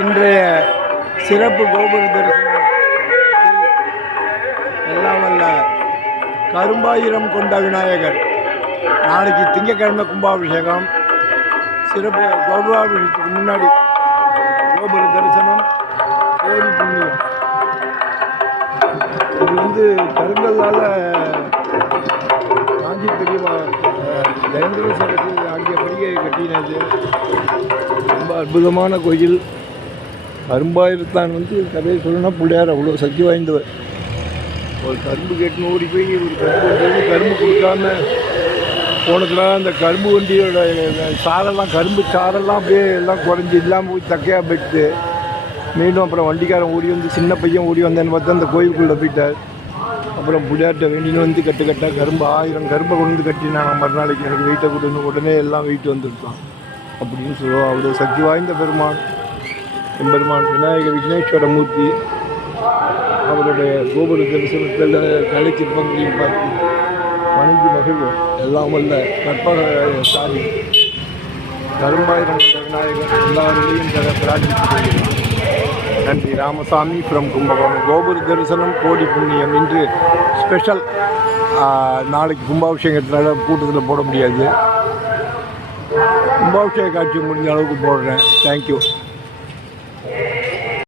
இன்றைய சிறப்பு கோபுர தரிசனம் எல்லாம் வல்ல கரும்பாயிரம் கொண்ட விநாயகர். நாளைக்கு திங்கக்கிழமை கும்பாபிஷேகம். சிறப்பு கோபுராபிஷேகத்துக்கு முன்னாடி கோபுர தரிசனம், கோடி புண்ணியம். இது கருங்கல்லால் காஞ்சி பெரியவா ஜெயந்திர சரக்கு ஆகிய படியை கட்டினது. ரொம்ப அற்புதமான கோயில். கரும்பாயிரத்தான் கதையை சொல்லணும்னா பிள்ளையார் அவ்வளோ சக்தி வாய்ந்தவர். ஒரு கரும்பு கேட்டுன்னு ஓடி போய் ஒரு கரும்பு கொடுக்காம போனதுனால அந்த கரும்பு வண்டியோட சாரெல்லாம் கரும்பு சாரெல்லாம் அப்படியே எல்லாம் குறைஞ்சி இல்லாமல் போய் தக்கையாக போயிட்டு மீண்டும் அப்புறம் வண்டிக்காரன் ஓடி சின்ன பையன் ஓடி வந்தேன்னு பார்த்தா அந்த கோயிலுக்குள்ளே போயிட்டார். அப்புறம் பிள்ளையார்கிட்ட வேண்டின்னு கட்டாக கரும்பு 1000 கரும்பை கொண்டு கட்டினாங்க. மறுநாளைக்கு எனக்கு வெயிட்டை கொடுன்னு உடனே எல்லாம் வெயிட் வந்துருக்கான் அப்படின்னு சொல்லுவோம். அவ்வளோ சக்தி வாய்ந்த பெருமான் எம்பெருமான் விநாயக விக்னேஸ்வர மூர்த்தி. அவருடைய கோபுர தரிசனத்தில் கலைச்சிற்பங்களையும் பார்த்து வணங்கி மகிழ்வோம். எல்லாம் வல்ல கற்பக சாமி கரும்பாயிரம் கொண்ட விநாயகர் எல்லாருடையும் பிரார்த்தித்து நன்றி. ராமசாமி ஃப்ரம் கும்பகோணம். கோபுர தரிசனம் கோடி புண்ணியம். இன்று ஸ்பெஷல். நாளைக்கு கும்பாபிஷேகத்தினால கூட்டத்தில் போட முடியாது. கும்பாபிஷேக காட்சி முடிஞ்ச அளவுக்கு போடுறேன். தேங்க்யூ.